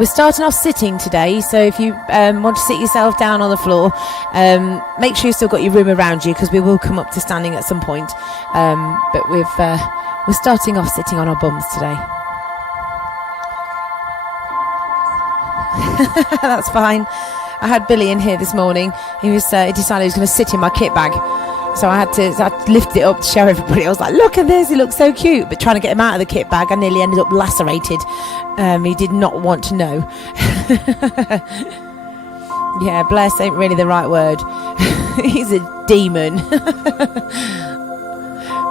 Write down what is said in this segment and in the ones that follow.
We're starting off sitting today, so if you want to sit yourself down on the floor, make sure you've still got your room around you, because we will come up to standing at some point. But we're starting off sitting on our bums today. That's fine. I had Billy in here this morning. He decided he was going to sit in my kit bag. So I had to lift it up to show everybody. I was like, look at this, he looks so cute. But trying to get him out of the kit bag, I nearly ended up lacerated. He did not want to know. Yeah, bless ain't really the right word. He's a demon.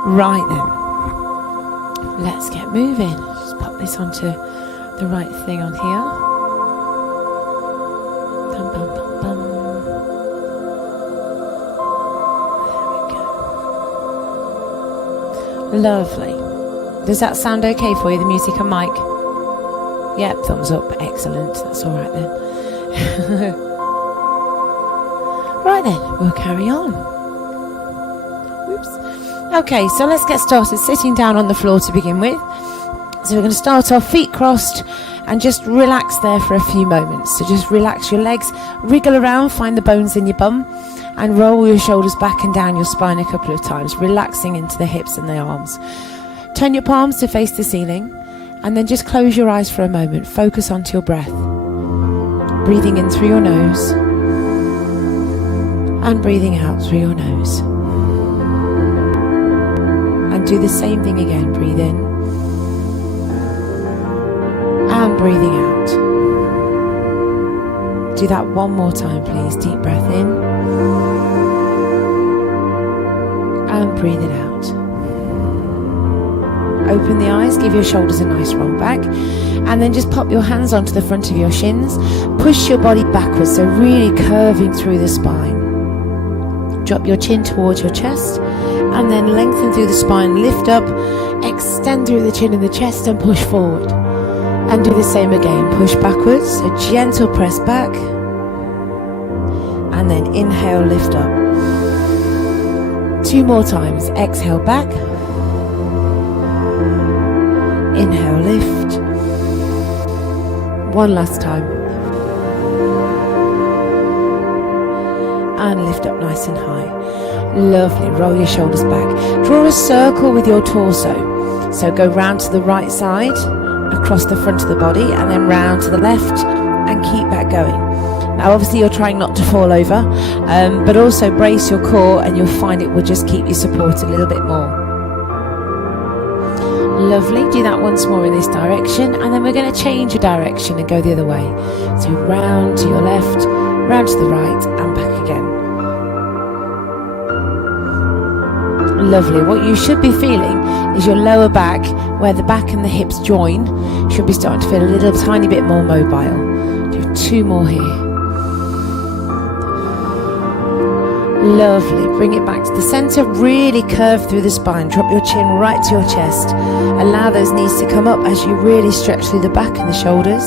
Right then. Let's get moving. Just pop this onto the right thing on here. Bum, bum, bum, bum. Lovely. Does that sound okay for you, the music and mic? Yep, thumbs up. Excellent. That's all right then. Right then, we'll carry on. Oops. Okay, so let's get started. Sitting down on the floor to begin with. So we're going to start off feet crossed and just relax there for a few moments. So just relax your legs, wriggle around, find the bones in your bum, and roll your shoulders back and down your spine a couple of times, relaxing into the hips and the arms. Turn your palms to face the ceiling, and then just close your eyes for a moment. Focus onto your breath. Breathing in through your nose, and breathing out through your nose. And do the same thing again. Breathe in, and breathing out. Do that one more time, please. Deep breath in, and breathe it out. Open the eyes, give your shoulders a nice roll back, and then just pop your hands onto the front of your shins. Push your body backwards, so really curving through the spine. Drop your chin towards your chest, and then lengthen through the spine. Lift up, extend through the chin and the chest, and push forward. And do the same again. Push backwards, a gentle press back, and then inhale, lift up. 2 more times. Exhale back, inhale, lift. 1 last time, and lift up nice and high. Lovely. Roll your shoulders back. Draw a circle with your torso. So go round to the right side, across the front of the body, and then round to the left, and keep that going. Now obviously you're trying not to fall over, but also brace your core, and you'll find it will just keep you supported a little bit more. Lovely. Do that once more in this direction, and then we're going to change your direction and go the other way. So round to your left, round to the right, and back again. Lovely. What you should be feeling is your lower back, where the back and the hips join, should be starting to feel a little tiny bit more mobile. Do 2 more here. Lovely. Bring it back to the center. Really curve through the spine. Drop your chin right to your chest. Allow those knees to come up as you really stretch through the back and the shoulders.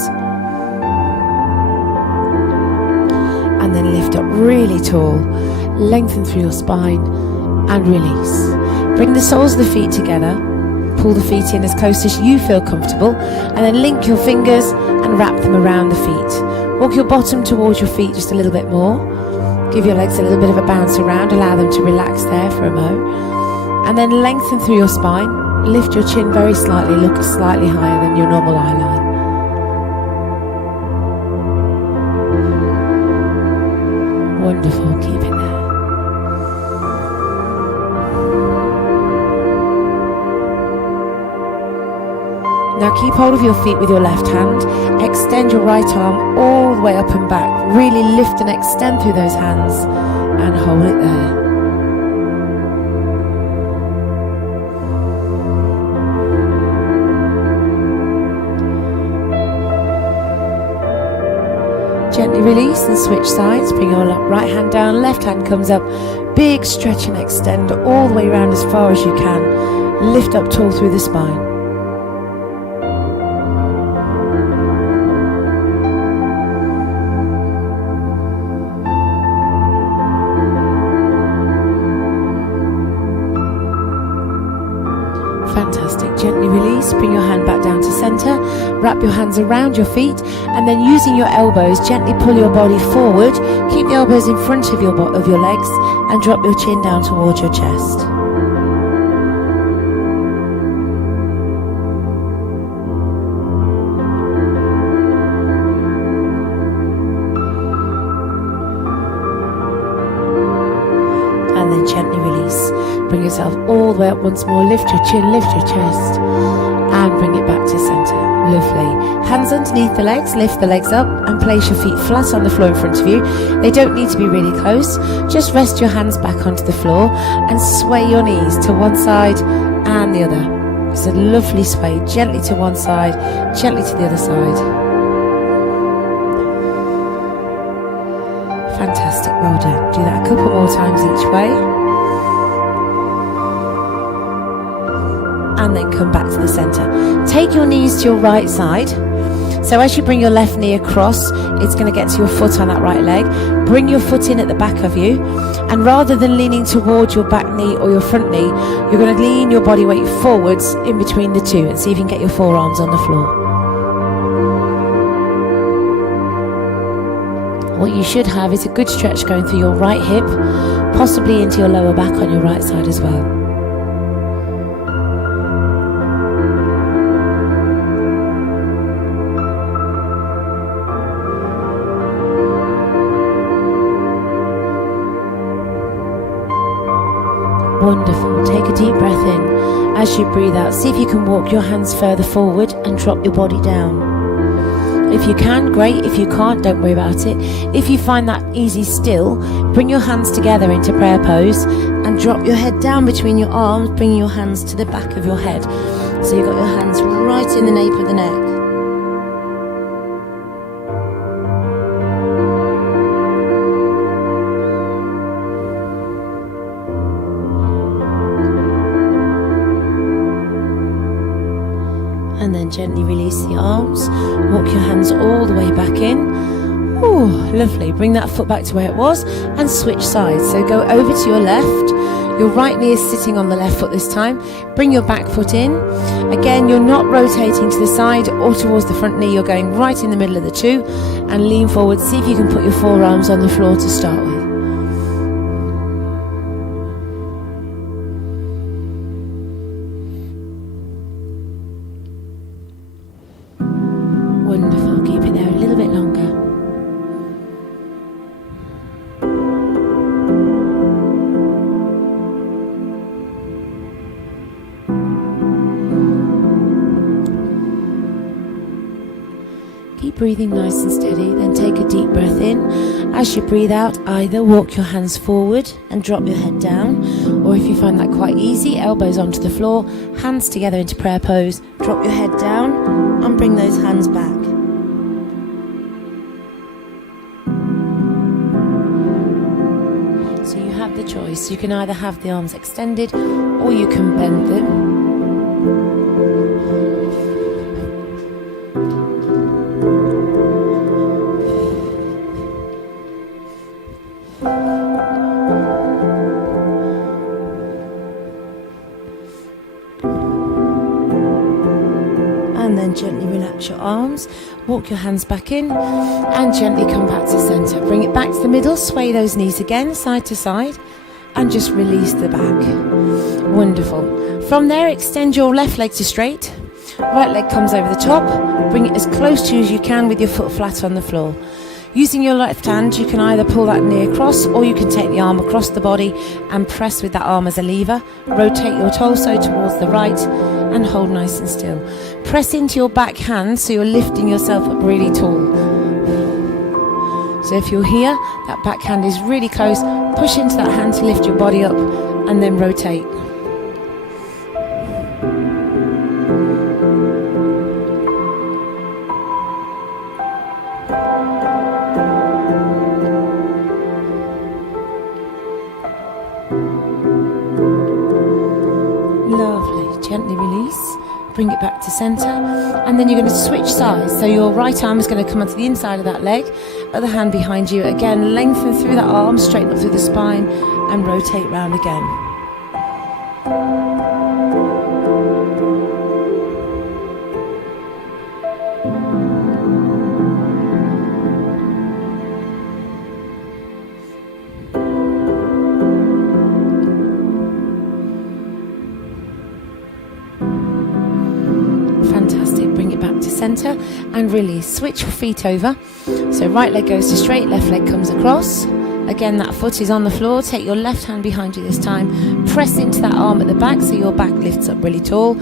And then lift up really tall. Lengthen through your spine. And release. Bring the soles of the feet together. Pull the feet in as close as you feel comfortable, and then link your fingers and wrap them around the feet. Walk your bottom towards your feet just a little bit more. Give your legs a little bit of a bounce around. Allow them to relax there for a moment. And then lengthen through your spine. Lift your chin very slightly. Look slightly higher than your normal eye line. Wonderful. Keep it there. Now keep hold of your feet with your left hand. Extend your right arm all the way up and back. Really lift and extend through those hands, and hold it there. Gently release and switch sides. Bring your right hand down, left hand comes up. Big stretch and extend all the way around as far as you can. Lift up tall through the spine. Fantastic. Gently release. Bring your hand back down to center. Wrap your hands around your feet, and then using your elbows, gently pull your body forward. Keep the elbows in front of your legs, and drop your chin down towards your chest. And then gently release. Bring yourself all the way up once more. Lift your chin, lift your chest, and bring it back to center. Lovely. Hands underneath the legs, lift the legs up and place your feet flat on the floor in front of you. They don't need to be really close. Just rest your hands back onto the floor and sway your knees to one side and the other. It's a lovely sway, gently to one side, gently to the other side. Fantastic, well done. Do that a couple more times each way. And then come back to the center. Take your knees to your right side. So as you bring your left knee across, it's going to get to your foot on that right leg. Bring your foot in at the back of you. And rather than leaning towards your back knee or your front knee, you're going to lean your body weight forwards in between the two and see if you can get your forearms on the floor. What you should have is a good stretch going through your right hip, possibly into your lower back on your right side as well. Wonderful. Take a deep breath in. As you breathe out, see if you can walk your hands further forward and drop your body down. If you can, great. If you can't, don't worry about it. If you find that easy still, bring your hands together into prayer pose and drop your head down between your arms, bringing your hands to the back of your head. So you've got your hands right in the nape of the neck. And then gently release the arms. Walk your hands all the way back in. Ooh, lovely. Bring that foot back to where it was and switch sides. So go over to your left. Your right knee is sitting on the left foot this time. Bring your back foot in. Again, you're not rotating to the side or towards the front knee. You're going right in the middle of the two and lean forward. See if you can put your forearms on the floor to start with. Wonderful. Keep it there a little bit longer. Keep breathing nice and steady, then take a deep breath in. As you breathe out, either walk your hands forward and drop your head down, or if you find that quite easy, elbows onto the floor, hands together into prayer pose, drop your head down and bring those hands back. So you have the choice. You can either have the arms extended or you can bend them. And then gently relax your arms, walk your hands back in and gently come back to center. Bring it back to the middle, sway those knees again side to side and just release the back. Wonderful. From there, extend your left leg to straight. Right leg comes over the top. Bring it as close to you as you can with your foot flat on the floor. Using your left hand, you can either pull that knee across or you can take the arm across the body and press with that arm as a lever. Rotate your torso towards the right and hold nice and still. Press into your back hand so you're lifting yourself up really tall. So if you're here, that back hand is really close. Push into that hand to lift your body up and then rotate. Lovely. Gently release. Bring it back to center. And then you're going to switch sides. So your right arm is going to come onto the inside of that leg. Other hand behind you. Again, lengthen through that arm, straighten up through the spine and rotate round again. center and release. Switch your feet over. So right leg goes to straight, left leg comes across. Again, that foot is on the floor. Take your left hand behind you this time. Press into that arm at the back so your back lifts up really tall.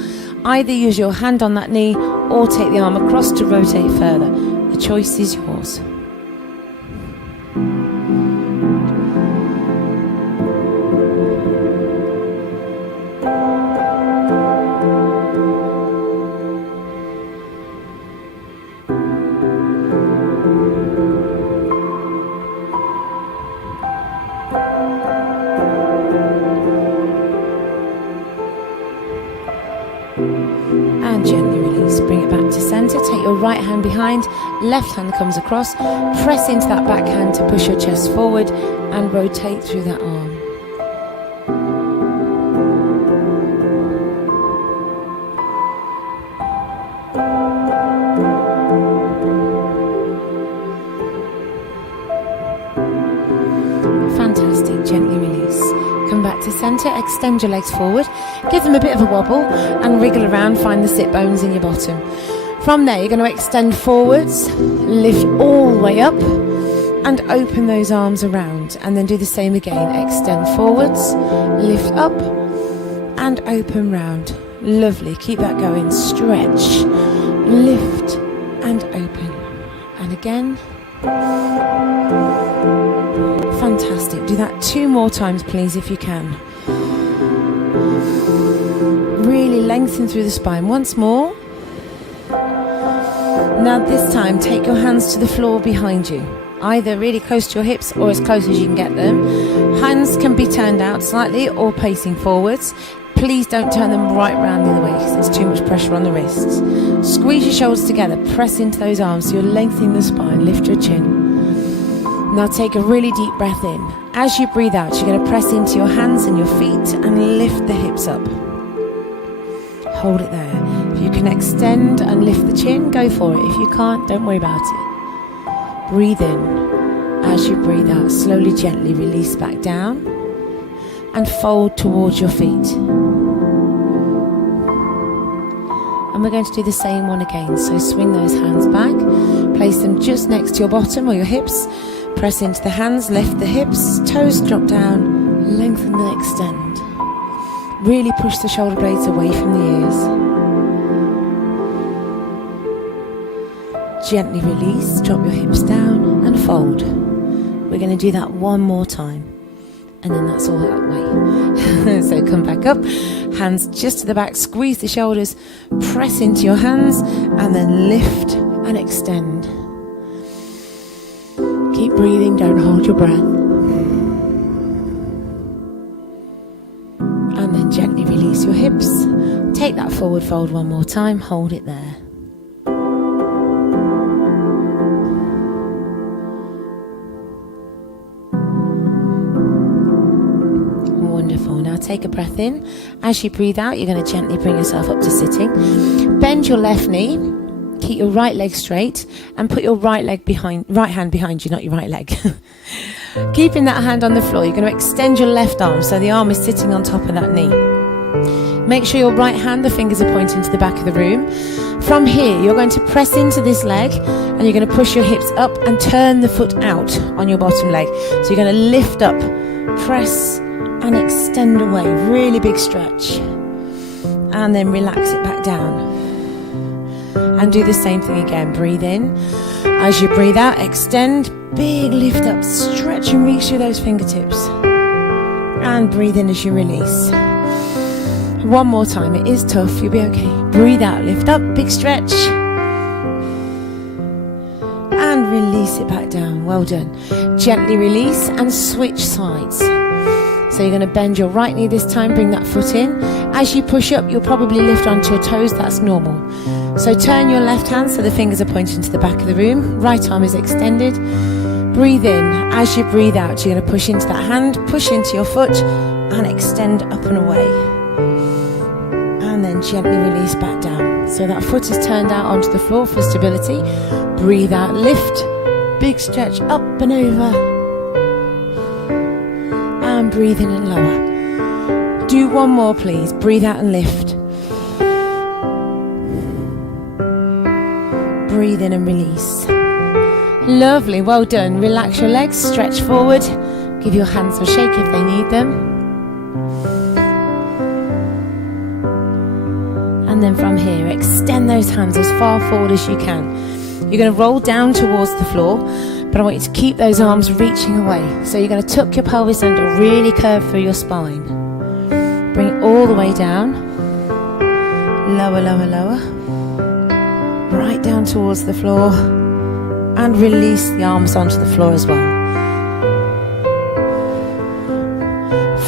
Either use your hand on that knee or take the arm across to rotate further. The choice is yours. And gently release, bring it back to center. Take your right hand behind, left hand comes across. Press into that back hand to push your chest forward and rotate through that arm. Fantastic, gently release. Come back to center, extend your legs forward, give them a bit of a wobble and wriggle around, find the sit bones in your bottom. From there, you're going to extend forwards, lift all the way up and open those arms around, and then do the same again. Extend forwards, lift up and open round. Lovely, keep that going. Stretch, lift and open. And again. Fantastic. Do that 2 more times, please, if you can. Really lengthen through the spine. Once more. Now this time, take your hands to the floor behind you. Either really close to your hips or as close as you can get them. Hands can be turned out slightly or pacing forwards. Please don't turn them right round the other way because there's too much pressure on the wrists. Squeeze your shoulders together. Press into those arms so you're lengthening the spine. Lift your chin. Now take a really deep breath in. As you breathe out, you're going to press into your hands and your feet and lift the hips up. Hold it there. If you can extend and lift the chin, go for it. If you can't, don't worry about it. Breathe in. As you breathe out, slowly, gently release back down and fold towards your feet. And we're going to do the same one again. So swing those hands back, place them just next to your bottom or your hips. Press into the hands, lift the hips, toes drop down, lengthen and extend. Really push the shoulder blades away from the ears. Gently release, drop your hips down and fold. We're going to do that 1 more time. And then that's all that way. So come back up, hands just to the back, squeeze the shoulders, press into your hands and then lift and extend. Keep breathing, don't hold your breath. And then gently release your hips. Take that forward fold 1 more time, hold it there. Wonderful. Now take a breath in. As you breathe out, you're going to gently bring yourself up to sitting. Bend your left knee. Keep your right leg straight and put your right hand behind you, not your right leg. Keeping that hand on the floor, you're going to extend your left arm so the arm is sitting on top of that knee. Make sure your right hand, the fingers are pointing to the back of the room. From here, you're going to press into this leg and you're going to push your hips up and turn the foot out on your bottom leg. So you're going to lift up, press and extend away. Really big stretch. And then relax it back down. And do the same thing again. Breathe in. As you breathe out, extend. Big lift up. Stretch and reach through those fingertips. And breathe in as you release. 1 more time. It is tough. You'll be okay. Breathe out. Lift up. Big stretch. And release it back down. Well done. Gently release and switch sides. So you're going to bend your right knee this time. Bring that foot in. As you push up, you'll probably lift onto your toes. That's normal. So turn your left hand so the fingers are pointing to the back of the room. Right arm is extended. Breathe in. As you breathe out, you're going to push into that hand, push into your foot, and extend up and away. And then gently release back down. So that foot is turned out onto the floor for stability. Breathe out, lift. Big stretch up and over. And breathe in and lower. Do 1 more, please. Breathe out and lift. Breathe in and release. Lovely, well done. Relax your legs, stretch forward. Give your hands a shake if they need them. And then from here, extend those hands as far forward as you can. You're going to roll down towards the floor, but I want you to keep those arms reaching away. So you're going to tuck your pelvis under, really curve through your spine. Bring it all the way down. Lower, lower, lower. Right down towards the floor. And release the arms onto the floor as well.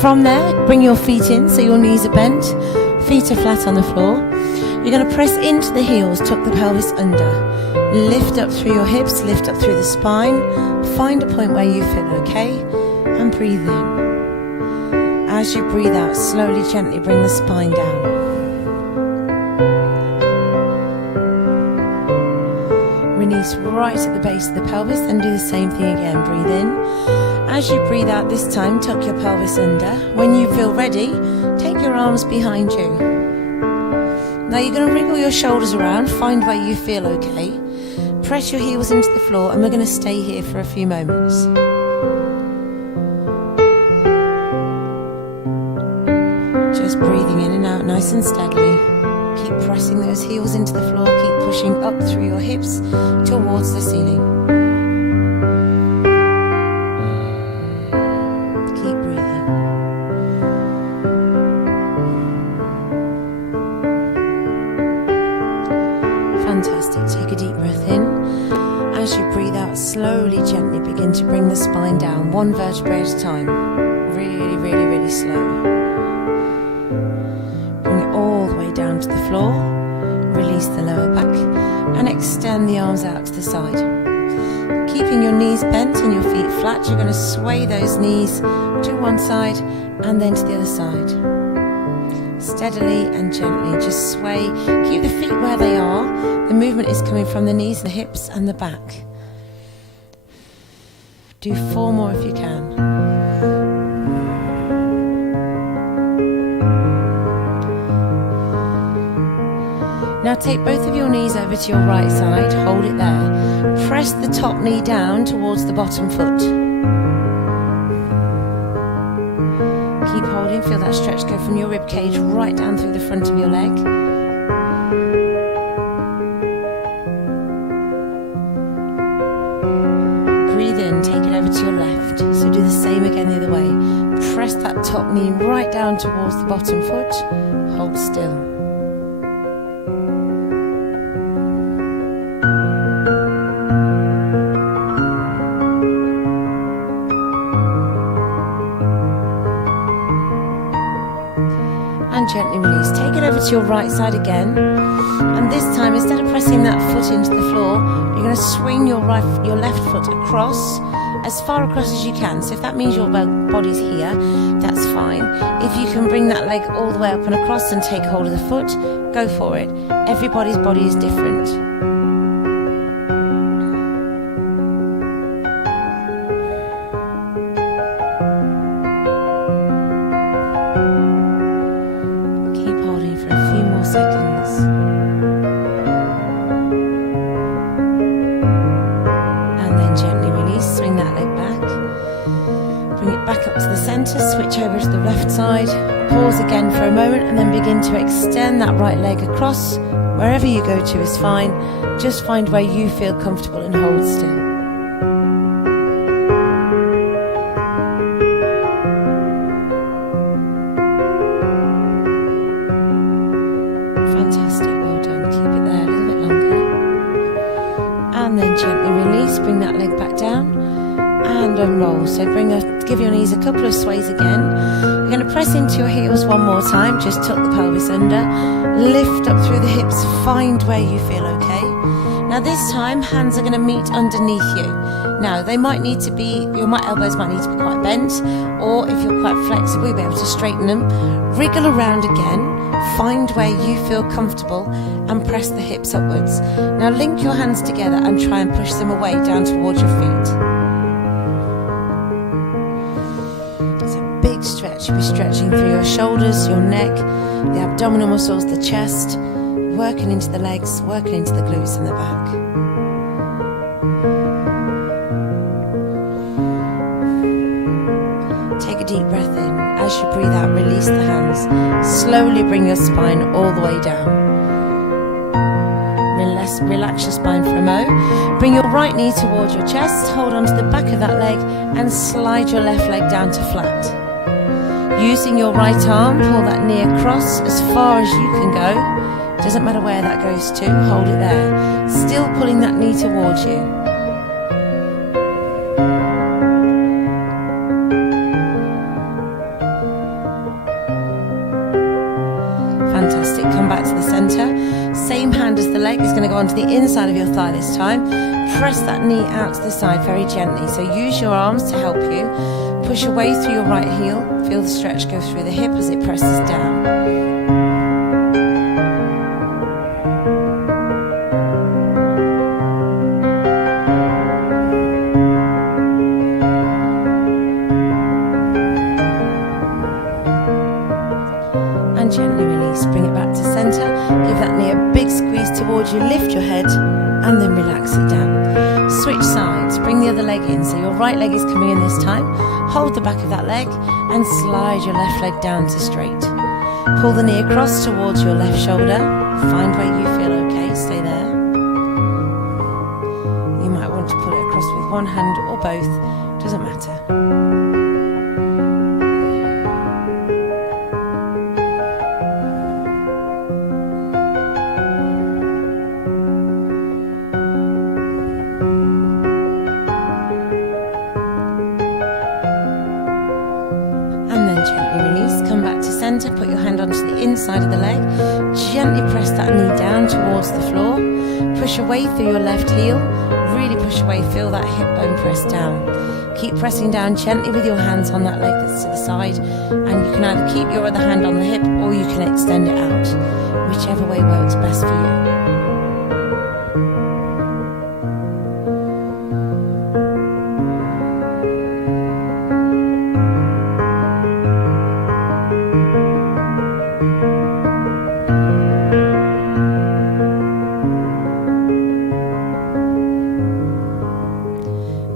From there, bring your feet in so your knees are bent. Feet are flat on the floor. You're going to press into the heels, tuck the pelvis under. Lift up through your hips, lift up through the spine. Find a point where you feel okay and breathe in. As you breathe out, slowly, gently bring the spine down. Release right at the base of the pelvis, then do the same thing again. Breathe in. As you breathe out this time, tuck your pelvis under. When you feel ready, take your arms behind you. Now you're going to wriggle your shoulders around, find where you feel okay. Press your heels into the floor, and we're going to stay here for a few moments. Just breathing in and out nice and steadily. Keep pressing those heels into the floor, keep pushing up through your hips towards the ceiling. Keep breathing. Fantastic. Take a deep breath in. As you breathe out, slowly, gently begin to bring the spine down, one vertebrae at a time. Really, really, really slow. Bring it all the way down to the floor. Release the lower back and extend the arms out to the side. Keeping your knees bent and your feet flat, you're going to sway those knees to one side and then to the other side. Steadily and gently, just sway. Keep the feet where they are. The movement is coming from the knees, the hips and the back. Do 4 more if you can. Now take both of your knees over to your right side, hold it there. Press the top knee down towards the bottom foot. Keep holding, feel that stretch go from your rib cage right down through the front of your leg. Breathe in, take it over to your left. So do the same again the other way. Press that top knee right down towards the bottom foot. Hold still. And gently release. Take it over to your right side again. And this time, instead of pressing that foot into the floor, you're going to swing your left foot across, as far across as you can. So if that means your body's here, that's fine. If you can bring that leg all the way up and across and take hold of the foot, go for it. Everybody's body is different. Switch over to the left side, pause again for a moment and then begin to extend that right leg across. Wherever you go to is fine, just find where you feel comfortable and hold still. Fantastic, well done, keep it there a little bit longer. And then gently release, bring that leg back down and unroll. So give your knees a couple of sways again. You're going to press into your heels one more time, just tuck the pelvis under, lift up through the hips, find where you feel okay. Now this time, hands are going to meet underneath you. Now they might need to be, your elbows might need to be quite bent, or if you're quite flexible, you'll be able to straighten them. Wriggle around again, find where you feel comfortable and press the hips upwards. Now link your hands together and try and push them away down towards your feet. Stretch. You'll be stretching through your shoulders, your neck, the abdominal muscles, the chest, working into the legs, working into the glutes and the back. as you breathe out, release the hands. Slowly bring your spine all the way down. Relax your spine for a mo. Bring your right knee towards your chest, hold on to the back of that leg and slide your left leg down to flat. Using your right arm, pull that knee across as far as you can go. Doesn't matter where that goes to, hold it there. Still pulling that knee towards you. Fantastic, come back to the center. Same hand as the leg is going to go onto the inside of your thigh this time. Press that knee out to the side very gently. So use your arms to help you. Push away through your right heel. Feel the stretch go through the hip as it presses down. And gently release. Bring it back to center. Give that knee a big squeeze towards you. Lift your head and then relax it down. Switch sides. Bring the other leg in. So your right leg is coming in this time. Hold the back of that leg and slide your left leg down to straight. Pull the knee across towards your left shoulder. Find where you feel okay. Stay there. You might want to pull it across with one hand or both. Doesn't matter. Put your hand onto the inside of the leg. Gently press that knee down towards the floor. Push away through your left heel. Really push away. Feel that hip bone press down. Keep pressing down gently with your hands on that leg that's to the side. And you can either keep your other hand on the hip or you can extend it out. Whichever way works best for you.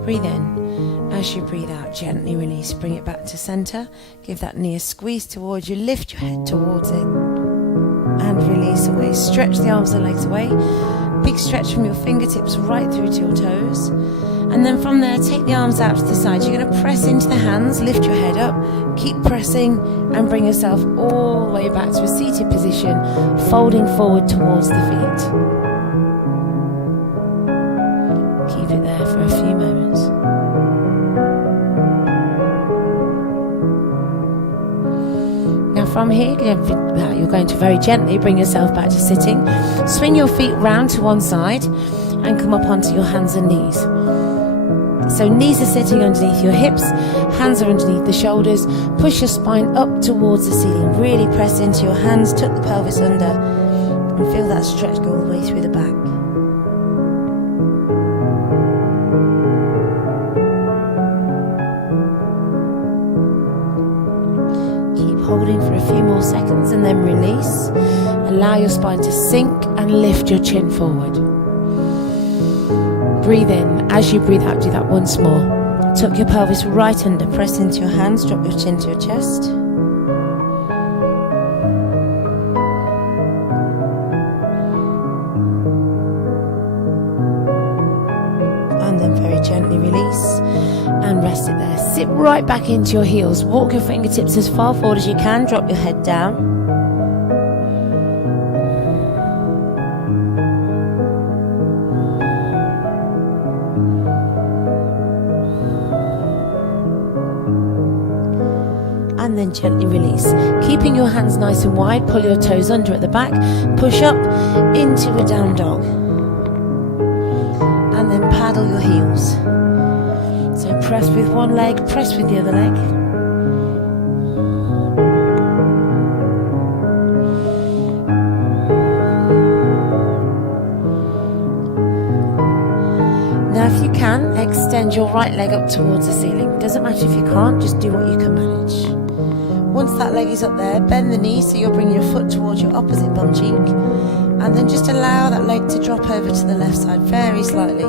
Breathe in. As you breathe out, gently release. Bring it back to center. Give that knee a squeeze towards you. Lift your head towards it. And release away. Stretch the arms and legs away. Big stretch from your fingertips right through to your toes. And then from there, take the arms out to the side. You're going to press into the hands. Lift your head up. Keep pressing and bring yourself all the way back to a seated position. Folding forward towards the feet. Keep it there for a few moments. Now from here, you're going to very gently bring yourself back to sitting. Swing your feet round to one side and come up onto your hands and knees. So knees are sitting underneath your hips, hands are underneath the shoulders. Push your spine up towards the ceiling. Really press into your hands, tuck the pelvis under and feel that stretch go all the way through the back. Holding for a few more seconds and then release. Allow your spine to sink and lift your chin forward. Breathe in. As you breathe out, do that once more. Tuck your pelvis right under, press into your hands, drop your chin to your chest. And then very gently release. And rest it there. Sit right back into your heels. Walk your fingertips as far forward as you can. Drop your head down. And then gently release. Keeping your hands nice and wide, pull your toes under at the back. Push up into a down dog. And then paddle your heels. So press with one leg, press with the other leg. Now if you can, extend your right leg up towards the ceiling. Doesn't matter if you can't, just do what you can manage. Once that leg is up there, bend the knee so you'll bring your foot towards your opposite bum cheek. And then just allow that leg to drop over to the left side very slightly.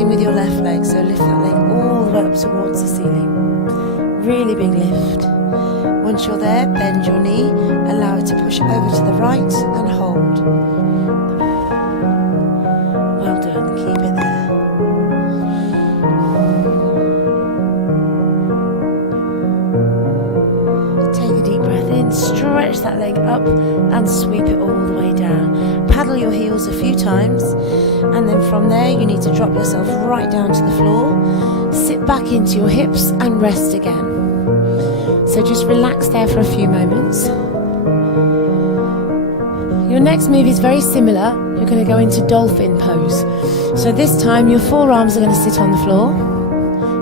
thing with your left leg, so lift that leg all the way up towards the ceiling. Really big lift. Once you're there, bend your knee, allow it to push over to the right and hold. Well done, keep it there. Take a deep breath in, stretch that leg up and sweep it all the way down. Paddle your heels a few times, and then from there you need to drop yourself right down to the floor, sit back into your hips and rest again. So just relax there for a few moments. Your next move is very similar. You're going to go into dolphin pose. So this time your forearms are going to sit on the floor,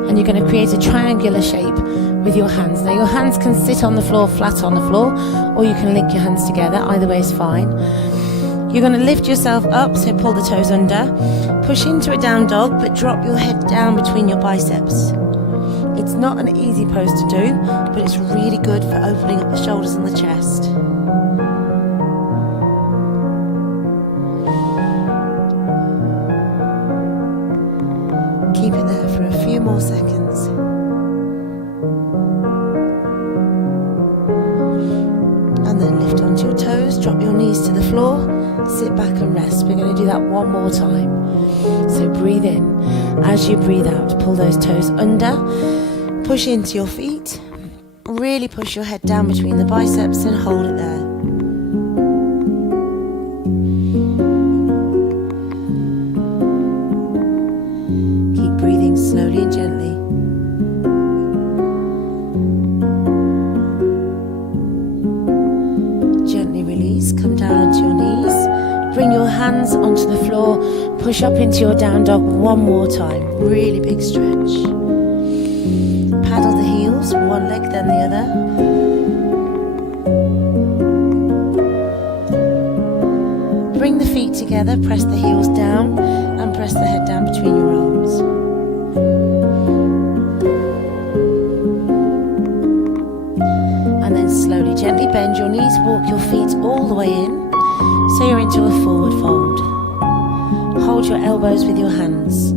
and you're going to create a triangular shape with your hands. Now your hands can sit on the floor, flat on the floor, or you can link your hands together. Either way is fine. You're going to lift yourself up, so pull the toes under, push into a down dog, but drop your head down between your biceps. It's not an easy pose to do, but it's really good for opening up the shoulders and the chest. Keep it there for a few more seconds. And then lift onto your toes, drop your knees to the floor, sit back and rest. We're going to do that one more time. So breathe in. As you breathe out, pull those toes under, push into your feet, really push your head down between the biceps and hold it there. Keep breathing slowly and gently. Gently release, come down onto your knees, bring your hands onto the floor, push up into your down dog one more time. Really big stretch. Paddle the heels, one leg then the other. Bring the feet together, press the heels down and press the head down between your arms. And then slowly, gently bend your knees, walk your feet all the way in, so you're into a forward fold. Hold your elbows with your hands.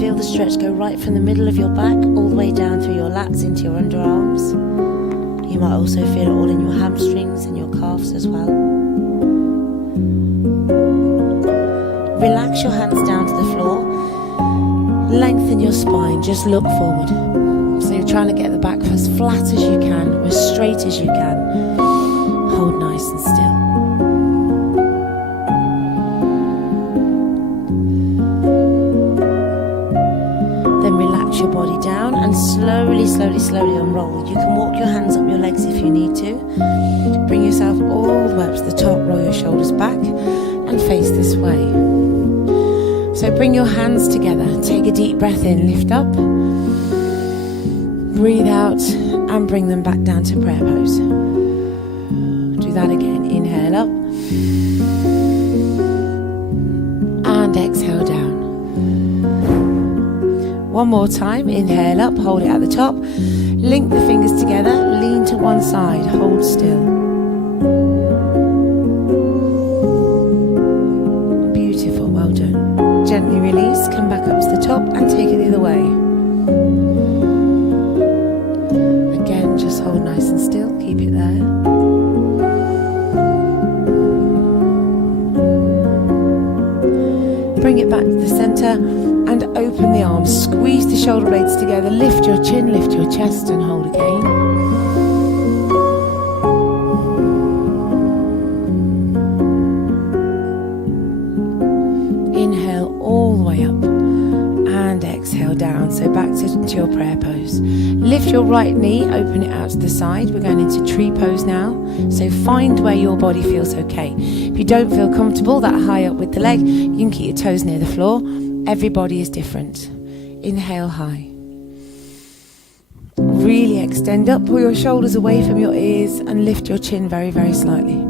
Feel the stretch go right from the middle of your back all the way down through your lats into your underarms. You might also feel it all in your hamstrings and your calves as well. Relax your hands down to the floor. Lengthen your spine, just look forward. So you're trying to get the back as flat as you can, or as straight as you can. Hold nice and still. Then relax your body down and slowly, slowly, slowly unroll. You can walk your hands up your legs if you need to. Bring yourself all the way up to the top, roll your shoulders back and face this way. So bring your hands together, take a deep breath in, lift up. Breathe out and bring them back down to prayer pose. Do that again. Inhale up and exhale down. One more time. Inhale up, hold it at the top. Link the fingers together, lean to one side, hold still. Beautiful, well done. Gently release, come back up to the top and take it the other way. Just hold nice and still, keep it there. Bring it back to the center and open the arms. Squeeze the shoulder blades together, lift your chin, lift your chest and hold again. Inhale all the way up and exhale down. So back to your prayer pose. Lift your right knee, open it out to the side. We're going into tree pose now. So find where your body feels okay. If you don't feel comfortable that high up with the leg, you can keep your toes near the floor. Everybody is different. Inhale high. Really extend up, pull your shoulders away from your ears and lift your chin very, very slightly.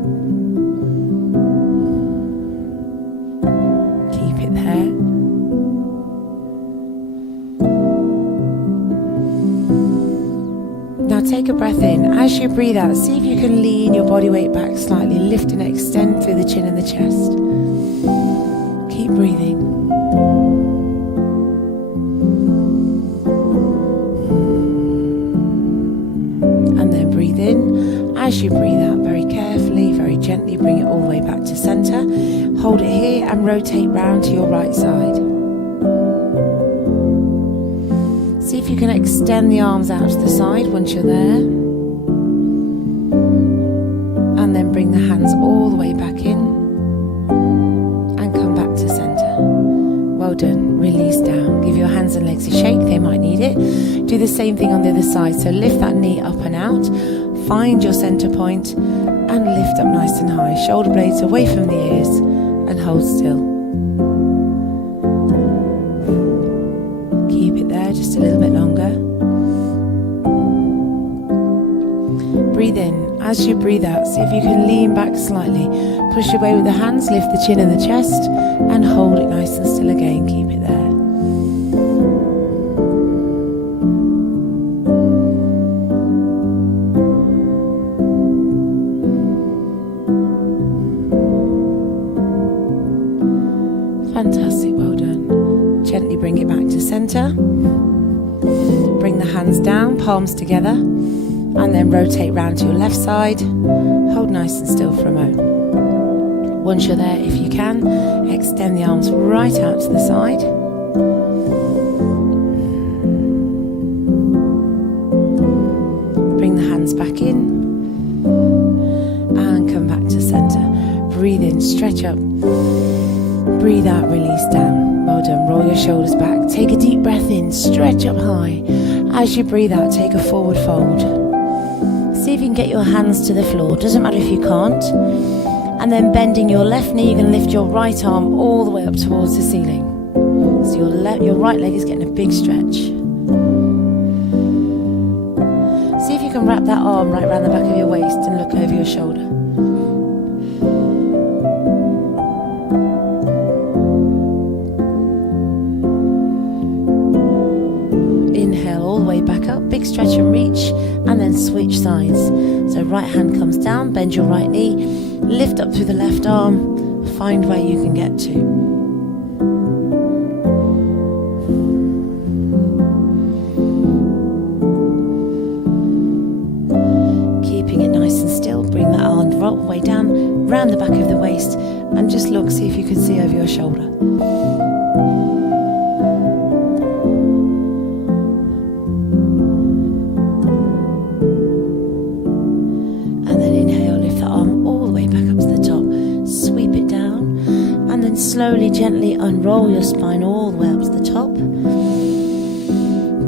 Keep it there. Now take a breath in. As you breathe out, see if you can lean your body weight back slightly, lift and extend through the chin and the chest. Keep breathing. And then breathe in. As you breathe out, very carefully, very gently, bring it all the way back to center. Hold it here and rotate round to your right side. See if you can extend the arms out to the side once you're there. And then bring the hands all the way back in. And come back to center. Well done. Release down. Give your hands and legs a shake. They might need it. Do the same thing on the other side. So lift that knee up and out. Find your center point. And lift up nice and high. Shoulder blades away from the ears. And hold still. Keep it there just a little bit longer. Breathe in. As you breathe out, see if you can lean back slightly. Push away with the hands, lift the chin and the chest, and hold it nice and still again. Keep it there. Fantastic, well done. Gently bring it back to center. Bring the hands down, palms together, and then rotate round to your left side. Hold nice and still for a moment. Once you're there, if you can, extend the arms right out to the side. Bring the hands back in and come back to center. Breathe in, stretch up. Breathe out, release down. Well done. Roll your shoulders back. Take a deep breath in, stretch up high. As you breathe out, take a forward fold. See if you can get your hands to the floor. Doesn't matter if you can't. And then bending your left knee, you can lift your right arm all the way up towards the ceiling. So your right leg is getting a big stretch. See if you can wrap that arm right around the back of your waist and look over your shoulder. Inhale all the way back up, big stretch and reach, and then switch sides. So right hand comes down, bend your right knee, lift up through the left arm, find where you can get to. Keeping it nice and still, bring that arm all the way down, round the back of the waist, and just look, see if you can see over your shoulder. Slowly, gently unroll your spine all the way up to the top.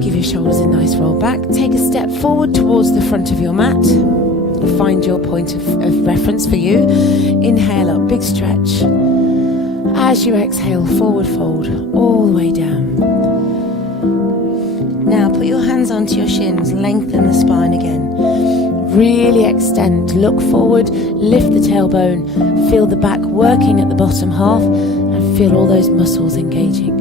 Give your shoulders a nice roll back. Take a step forward towards the front of your mat. Find your point of reference for you. Inhale up, big stretch. As you exhale, forward fold all the way down. Now put your hands onto your shins, lengthen the spine again. Really extend, look forward, lift the tailbone, feel the back working at the bottom half, and feel all those muscles engaging.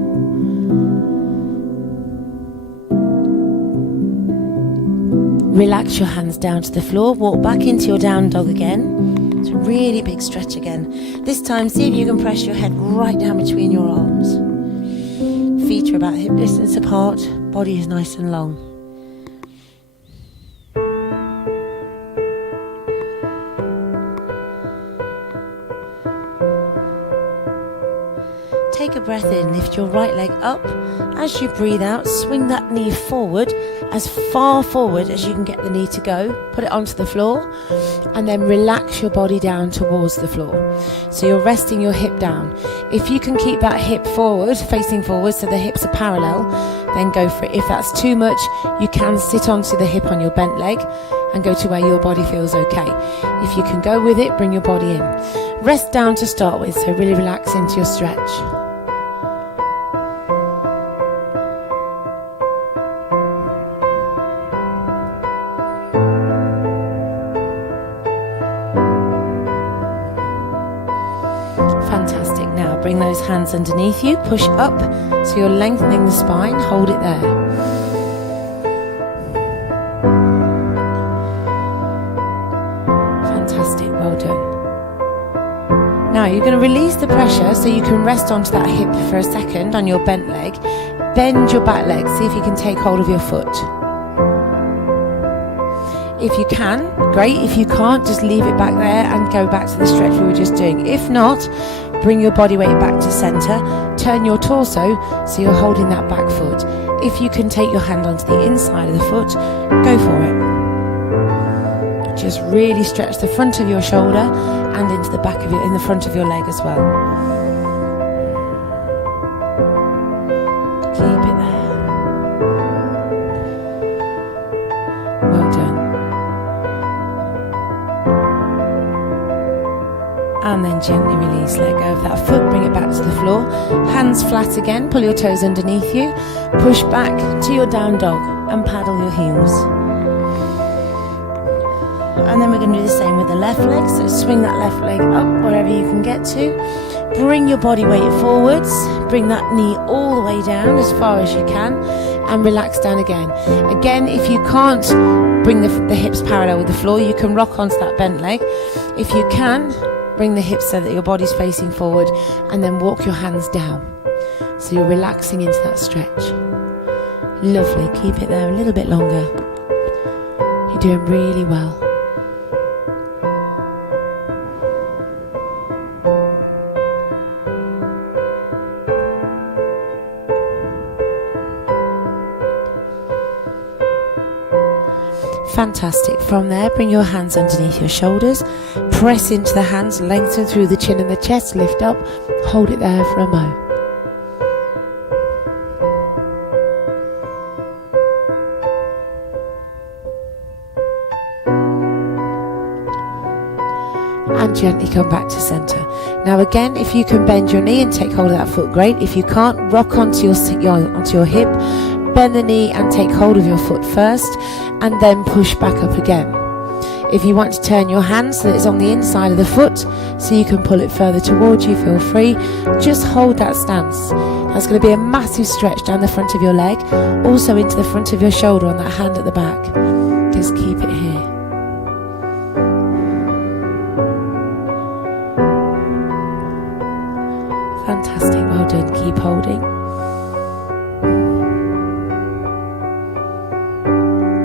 Relax your hands down to the floor, walk back into your down dog again. It's a really big stretch again. This time, see if you can press your head right down between your arms. Feet are about hip distance apart, body is nice and long. Take a breath in, lift your right leg up. As you breathe out, swing that knee forward, as far forward as you can get the knee to go. Put it onto the floor, and then relax your body down towards the floor. So you're resting your hip down. If you can keep that hip forward, facing forward, so the hips are parallel, then go for it. If that's too much, you can sit onto the hip on your bent leg and go to where your body feels okay. If you can go with it, bring your body in. Rest down to start with, so really relax into your stretch. Fantastic. Now bring those hands underneath you, push up, so you're lengthening the spine, hold it there. Now you're going to release the pressure so you can rest onto that hip for a second on your bent leg. Bend your back leg, see if you can take hold of your foot. If you can, great. If you can't, just leave it back there and go back to the stretch we were just doing. If not, bring your body weight back to center. Turn your torso so you're holding that back foot. If you can take your hand onto the inside of the foot, go for it. Just really stretch the front of your shoulder and into the back of in the front of your leg as well. Keep it there. Well done. And then gently release, let go of that foot, bring it back to the floor. Hands flat again, pull your toes underneath you. Push back to your down dog and paddle your heels. And then we're going to do the same with the left leg. So swing that left leg up wherever you can get to. Bring your body weight forwards. Bring that knee all the way down as far as you can. And relax down again. Again, if you can't bring the hips parallel with the floor, you can rock onto that bent leg. If you can, bring the hips so that your body's facing forward. And then walk your hands down. So you're relaxing into that stretch. Lovely. Keep it there a little bit longer. You're doing really well. Fantastic. From there, bring your hands underneath your shoulders. Press into the hands, lengthen through the chin and the chest, lift up. Hold it there for a mo. And gently come back to center. Now again, if you can bend your knee and take hold of that foot, great. If you can't, rock onto your hip, bend the knee and take hold of your foot first, and then push back up again. If you want to turn your hand so that it's on the inside of the foot, so you can pull it further towards you, feel free. Just hold that stance. That's going to be a massive stretch down the front of your leg, also into the front of your shoulder on that hand at the back. Just keep it here. Fantastic, well done. Keep holding.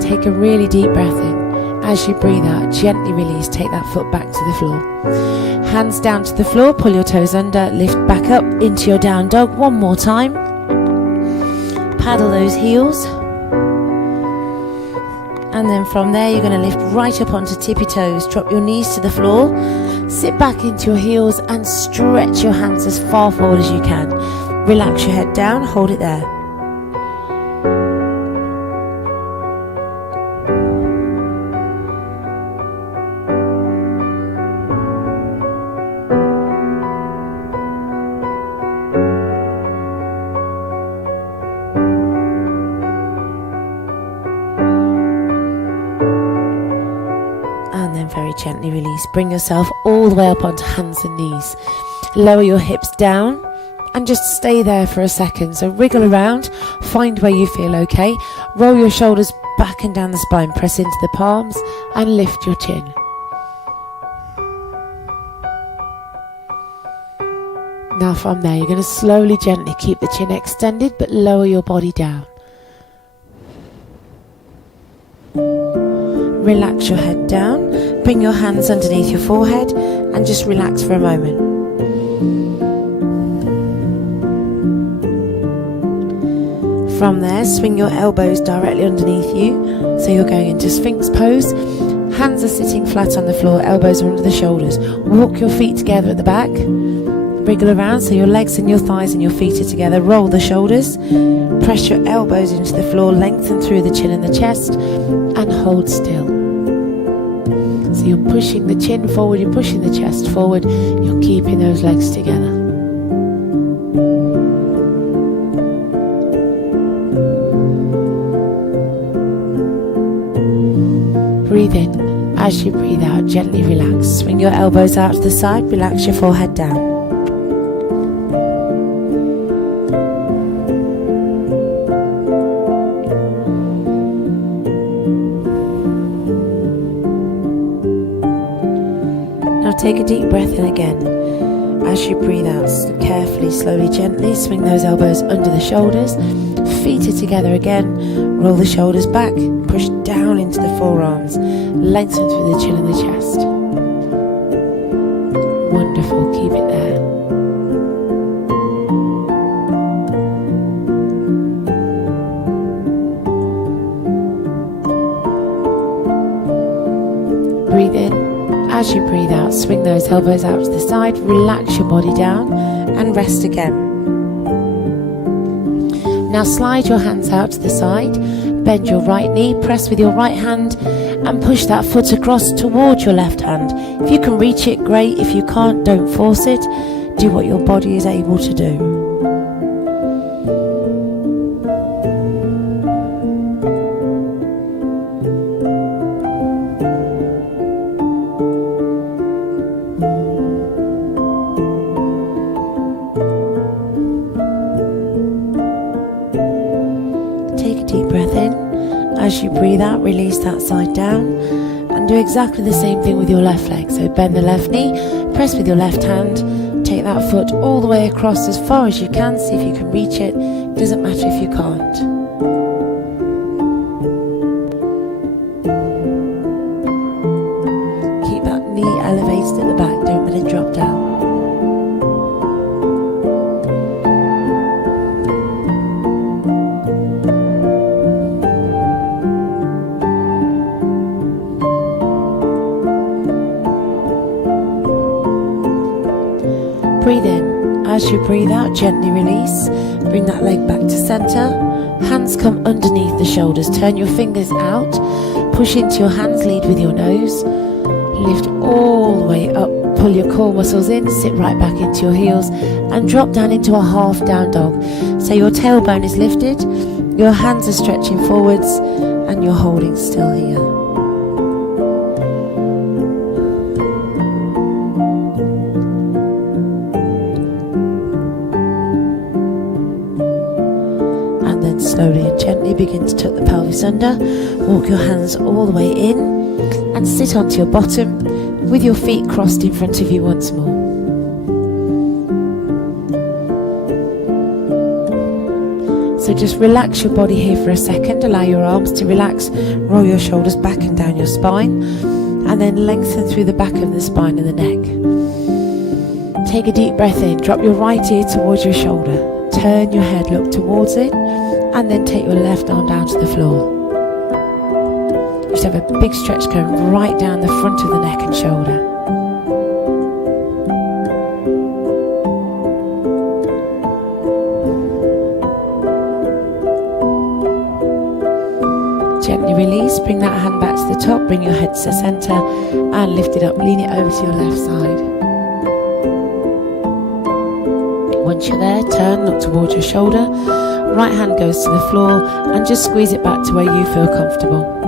Take a really deep breath in. As you breathe out, gently release, take that foot back to the floor. Hands down to the floor, pull your toes under, lift back up into your down dog. One more time. Paddle those heels. And then from there, you're going to lift right up onto tippy toes. Drop your knees to the floor. Sit back into your heels and stretch your hands as far forward as you can. Relax your head down, hold it there. Very gently release. Bring yourself all the way up onto hands and knees. Lower your hips down and just stay there for a second. So wriggle around, find where you feel okay. Roll your shoulders back and down the spine. Press into the palms and lift your chin. Now from there, you're going to slowly, gently keep the chin extended, but lower your body down. Relax your head down, bring your hands underneath your forehead and just relax for a moment. From there, swing your elbows directly underneath you, so you're going into Sphinx pose. Hands are sitting flat on the floor, elbows are under the shoulders. Walk your feet together at the back, wriggle around so your legs and your thighs and your feet are together. Roll the shoulders, press your elbows into the floor, lengthen through the chin and the chest, and hold still. So you're pushing the chin forward, you're pushing the chest forward, you're keeping those legs together. Breathe in. As you breathe out, gently relax. Swing your elbows out to the side, relax your forehead down. Take a deep breath in again. As you breathe out, carefully, slowly, gently, swing those elbows under the shoulders. Feet are together again. Roll the shoulders back. Push down into the forearms. Lengthen through the chin and the chest. Wonderful. Keep it there. Breathe in. As you breathe out, swing those elbows out to the side, relax your body down and rest again. Now slide your hands out to the side, bend your right knee, press with your right hand and push that foot across towards your left hand. If you can reach it, great. If you can't, don't force it. Do what your body is able to do. As you breathe out, release that side down and do exactly the same thing with your left leg. So bend the left knee, press with your left hand, take that foot all the way across as far as you can, see if you can reach it. Doesn't matter if you can't. Keep that knee elevated at the back, don't let it drop down. Breathe in. As you breathe out, gently release. Bring that leg back to center. Hands come underneath the shoulders. Turn your fingers out. Push into your hands. Lead with your nose. Lift all the way up. Pull your core muscles in. Sit right back into your heels. And drop down into a half down dog. So your tailbone is lifted. Your hands are stretching forwards. And you're holding still here. Slowly and gently begin to tuck the pelvis under. Walk your hands all the way in and sit onto your bottom with your feet crossed in front of you once more. So just relax your body here for a second. Allow your arms to relax. Roll your shoulders back and down your spine and then lengthen through the back of the spine and the neck. Take a deep breath in. Drop your right ear towards your shoulder. Turn your head, look towards it. And then take your left arm down to the floor. You should have a big stretch going right down the front of the neck and shoulder. Gently release, bring that hand back to the top, bring your head to the center and lift it up, lean it over to your left side. Once you're there, turn, look towards your shoulder. Right hand goes to the floor and just squeeze it back to where you feel comfortable.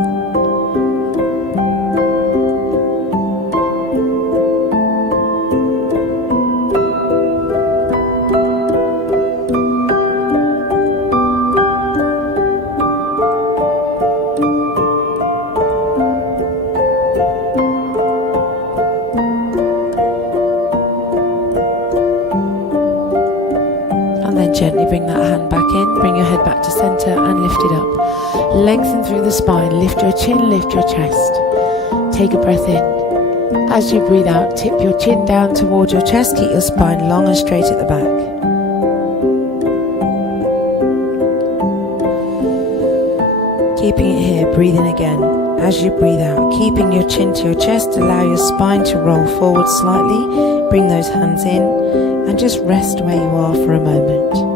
And then gently bring that hand back in, bring your head back to center and lift it up. Lengthen through the spine, lift your chin, lift your chest. Take a breath in. As you breathe out, tip your chin down towards your chest, keep your spine long and straight at the back. Keeping it here, breathe in again. As you breathe out, keeping your chin to your chest, allow your spine to roll forward slightly, bring those hands in and just rest where you are for a moment.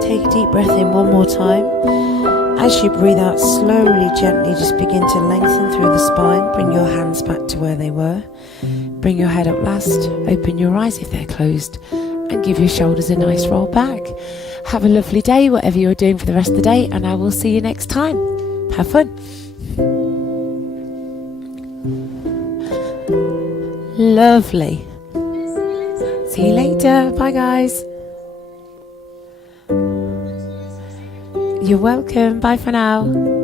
Take a deep breath in one more time. As you breathe out, slowly, gently, just begin to lengthen through the spine. Bring your hands back to where they were. Bring your head up last. Open your eyes if they're closed. and give your shoulders a nice roll back. Have a lovely day, whatever you're doing for the rest of the day, and I will see you next time. Have fun. Lovely. See you later. Bye, guys. You're welcome. Bye for now.